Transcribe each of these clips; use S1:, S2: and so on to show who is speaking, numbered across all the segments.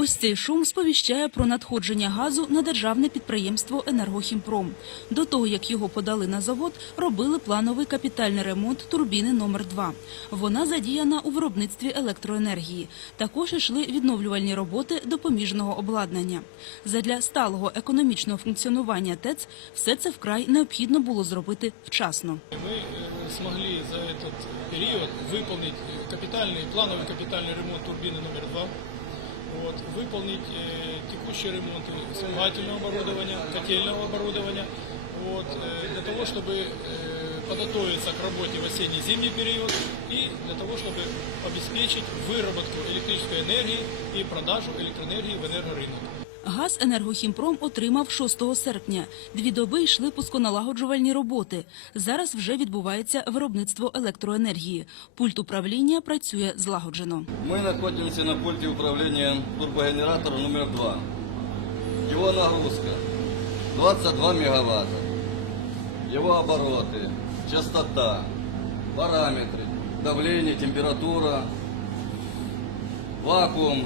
S1: Ось цей шум сповіщає про надходження газу на державне підприємство «Енергохімпром». До того, як його подали на завод, робили плановий капітальний ремонт турбіни номер 2 Вона задіяна у виробництві електроенергії. Також йшли відновлювальні роботи допоміжного обладнання. Задля сталого економічного функціонування ТЕЦ все це вкрай необхідно було зробити вчасно.
S2: Мы э, смогли за этот период выполнить э, капитальный, плановый капитальный ремонт турбины номер 2, вот, выполнить э, текущие ремонты вспомогательного оборудования, котельного оборудования, вот, э, для того, чтобы э, подготовиться к работе в осенне-зимний период и для того, чтобы обеспечить выработку электрической энергии и продажу электроэнергии в энергорынок.
S1: Газ «Енергохімпром» отримав 6 серпня. Дві доби йшли пусконалагоджувальні роботи. Зараз вже відбувається виробництво електроенергії. Пульт управління працює злагоджено.
S3: Мы находимся на пульте управления турбогенератора номер 2. Его нагрузка 22 мегаватта. Его обороты, частота, параметры, давление, температура, вакуум.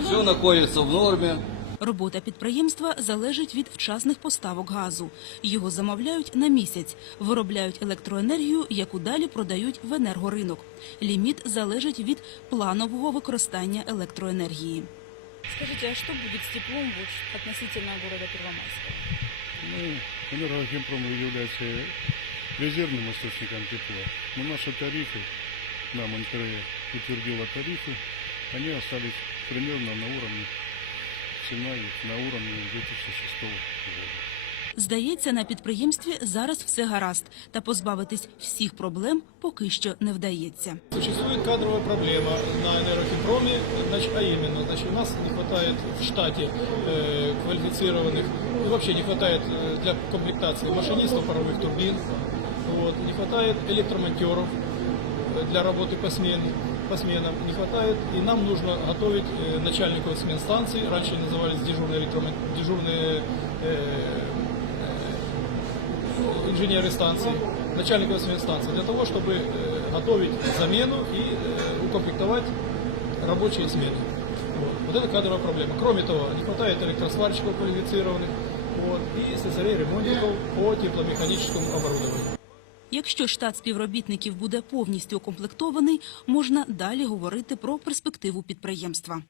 S3: Все находится в норме.
S1: Робота підприємства залежить від вчасних поставок газу. Його замовляють на місяць, виробляють електроенергію, яку далі продають в енергоринок. Ліміт залежить від планового використання електроенергії.
S4: Скажите, а что будет с теплом вот относительно города Первомайска?
S5: Ну, энергохимпром является резервным источником тепла. Но наши тарифы, нам НКРЕ утвердила тарифы, они остались примерно на уровне, цена их на уровне 2006 года.
S1: Здається, на підприємстві зараз все гаразд, та позбавитись всіх проблем поки що не вдається.
S2: Существует кадровая проблема на энергохимпроме, значит, а именно, значит, у нас не хватает в штате э, квалифицированных, и вообще не хватает э, для комплектации машинистов паровых турбин, вот, не хватает электромонтеров э, для работы по, смен, По сменам, не хватает, и нам нужно готовить э, начальников смен станций, раньше назывались дежурные, электромон- дежурные э, инженеры станции, начальников смен станции, для того, чтобы э, готовить замену и э, укомплектовать рабочие смены. Вот. Вот это кадровая проблема. Кроме того, не хватает электросварщиков квалифицированных вот, и слесарей-ремонтников по тепломеханическому оборудованию.
S1: Якщо штат співробітників буде повністю укомплектований, можна далі говорити про перспективу підприємства.